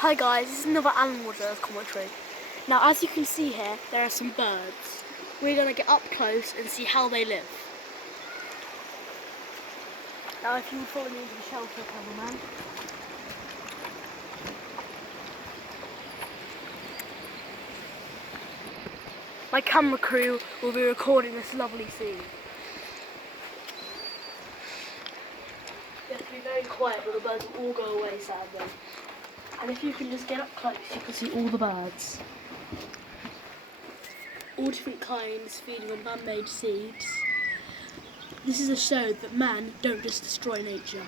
Hi guys, this is another animal reserve commentary. Now as you can see here, there are some birds. We're going to get up close and see how they live. Now if you would follow me into the shelter, cameraman. My camera crew will be recording this lovely scene. You have to be very quiet or the birds will all go away sadly. And if you can just get up close, you can see all the birds. All different kinds feeding on man-made seeds. This is a show that man don't just destroy nature.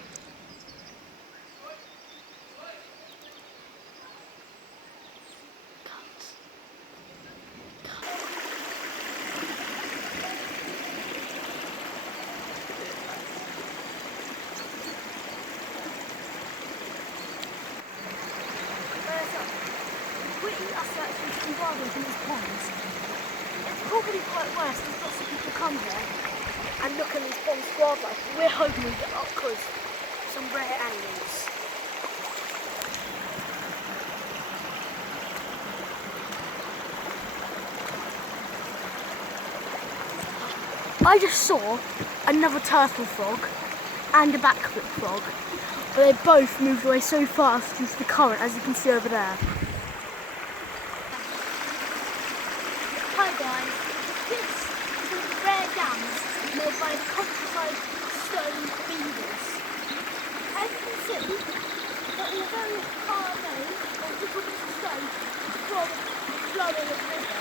In these ponds. It's probably quite worse because lots of people come here and look at these ponds for wildlife. We're hoping we get up close to some rare animals. I just saw another turtle frog and a backflip frog, but they both moved away so fast due to the current, as you can see over there. Hi guys, this is one of the rare dams made by the countryside stone beavers. As you can see, they're all very far away on little bits of stone from flowing of the river.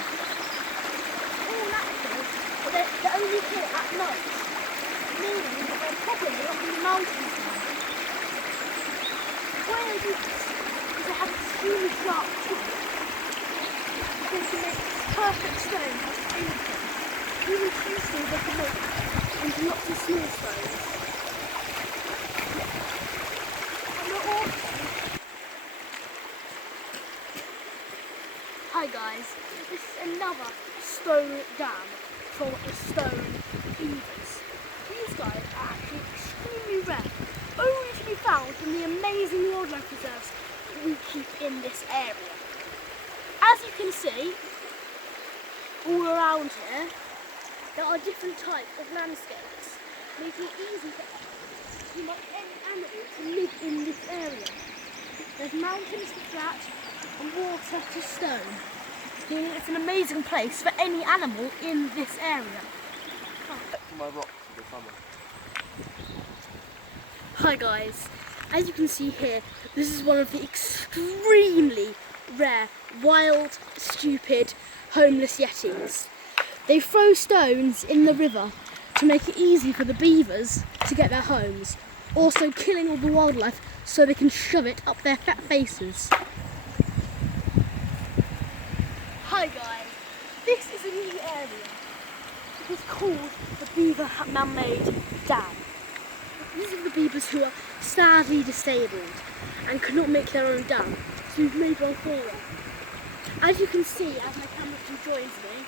All natural, but they're only here at night, meaning that they're probably up in the mountains now. Why they do this is they have extremely sharp teeth. They can make perfect stone out of anything. Even pieces they can make into lots of small stones. And they're awesome. Hi guys, this is another stone dam from the stone beavers. These guys are actually extremely rare, only to be found in the amazing wildlife reserves that we keep in this area. As you can see, all around here, there are different types of landscapes, making it easy for pretty much any animal to live in this area. There's mountains to flat and water to stone, meaning it's an amazing place for any animal in this area. Hi guys, as you can see here, this is one of the extremely rare, wild, stupid, homeless yetis. They throw stones in the river to make it easy for the beavers to get their homes, also killing all the wildlife so they can shove it up their fat faces. Hi guys, this is a new area. It is called the Beaver Man-Made Dam. These are the beavers who are sadly disabled and could not make their own dam, so we've made one for them. As you can see, as my camera crew joins me,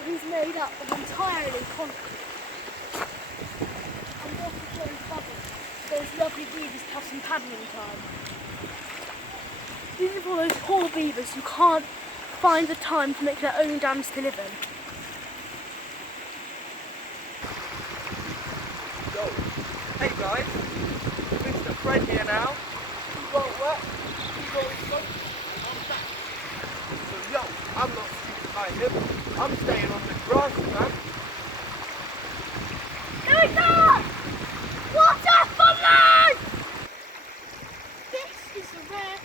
it is made up of entirely concrete and water-flowing bubbles. Those lovely beavers to have some paddling time. These are for those poor beavers who can't find the time to make their own dams to live in. Hey guys, Mr. Fred here now. You got work? You got smoke? I'm back. So yo, I'm not stupid like him. I'm staying on the grass, man. Here we go! Water for life! This is the rare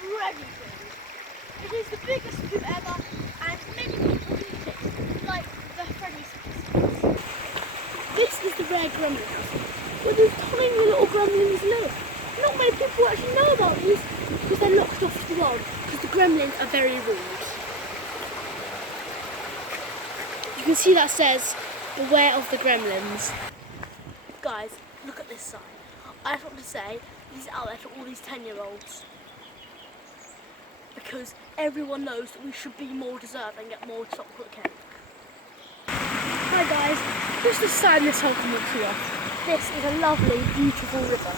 Freddy thing. It is the biggest group ever, and many people eat it, like the Freddy species. This is the rare gremlins, where these tiny little gremlins live. Not many people actually know about these because they're locked off to the world, because the gremlins are very rude. You can see that says, beware of the gremlins. Guys, look at this sign. I just want to say, this is out there to all these 10-year-olds. Because everyone knows that we should be more deserved and get more chocolate cake. Hi guys, just to sign this whole commentary off. This is a lovely, beautiful river,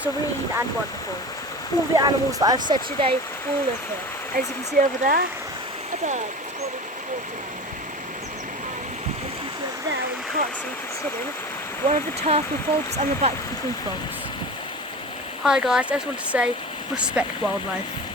serene and wonderful. All the animals that I've said today will live here. As you can see over there, a bird. It's called a waterman. And as you can see over there, you can't see, it's hidden, one of the turtle frogs and the backkeeping frogs. Hi guys, I just want to say, respect wildlife.